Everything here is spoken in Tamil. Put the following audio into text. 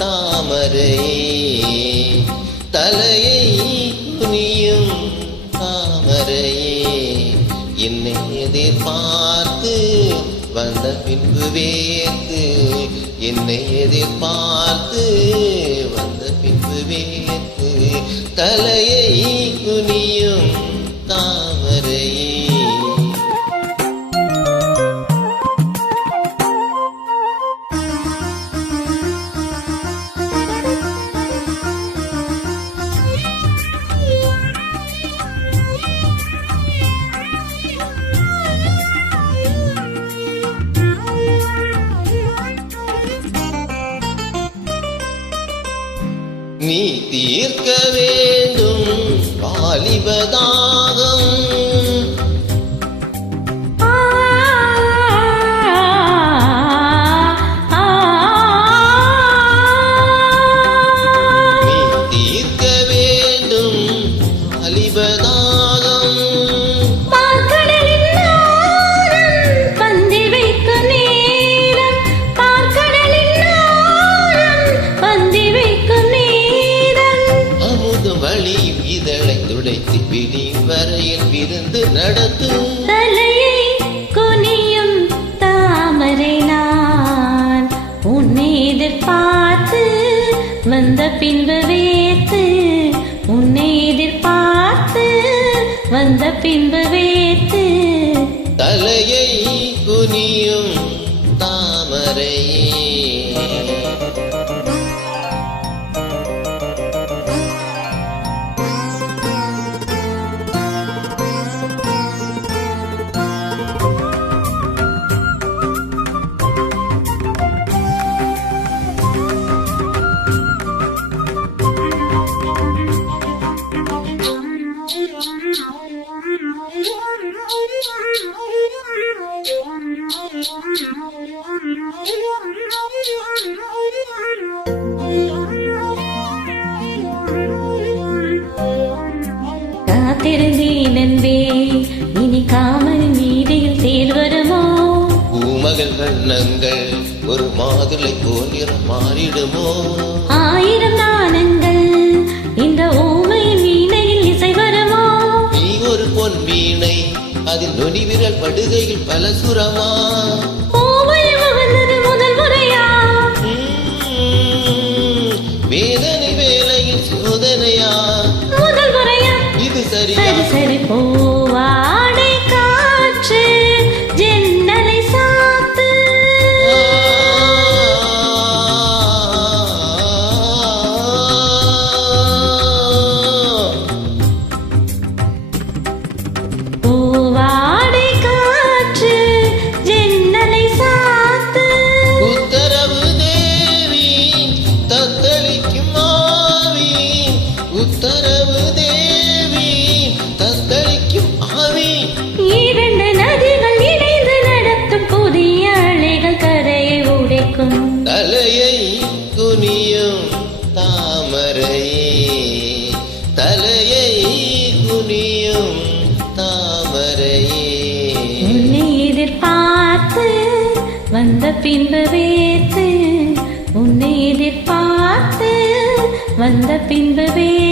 தாமரையே தலையை குனியும் தாமரையே என்னை எதிர்பார்த்து வந்த பின்பு வேத்து என்னை எதிர்பார்த்து வந்த பின்பு வேத்து தலையை குனியும் தாமரையே நீ தீர்க்க வேண்டும் வாலிபதாகம் நீ தீர்க்க வேண்டும் வாலிபதாகம் வழியும் இதழை துடைத்து விடியும் வரையில் விருந்து நடத்தும் தலையை குனியும் தாமரை நான் உன்னை எதிர்பார்த்து வந்த பின்பு வேத்து உன்னை எதிர்பார்த்து வந்த பின்பு வேத்து தலையை குனியும் தாமரையே காத்திருந்தேன் அன்பே இனி காமன் நீதியில் தேர் வருமோ பூமகள் வண்ணங்கள் ஒரு மாதுளை போல் நிறம் மாறிடுமோ ஆயிரம் தானங்கள் இந்த ஊமையின் வீணையில் இசை வருமோ நீ ஒரு பொன் வீணை அதில் நொடி விரல் படுகையில் பல சுரமா முதல் முறையா வேதனை வேலையில் சோதனையா முதல் முறையா இது சரியா சரி போவாடை காற்று ஜன்னலை சாத்து பூவாடை காற்று ஜன்னலை சாத்து உத்தரவு தேவி தத்தளிக்கும் ஆவி உத்தரவு தேவி தத்தளிக்கும் ஆவி இரண்டு நதிகள் இணைந்து நடத்தும் புதிய அலைகள் கரையை உடைக்கும் தலையை குனியும் தாமரையே தலையை குனியும் தாமரையே உன்னை எதிர்பார்த்து வந்த பின்பு வேத்து உன்னை எதிர்பார்த்து வந்த பின்பு வேத்து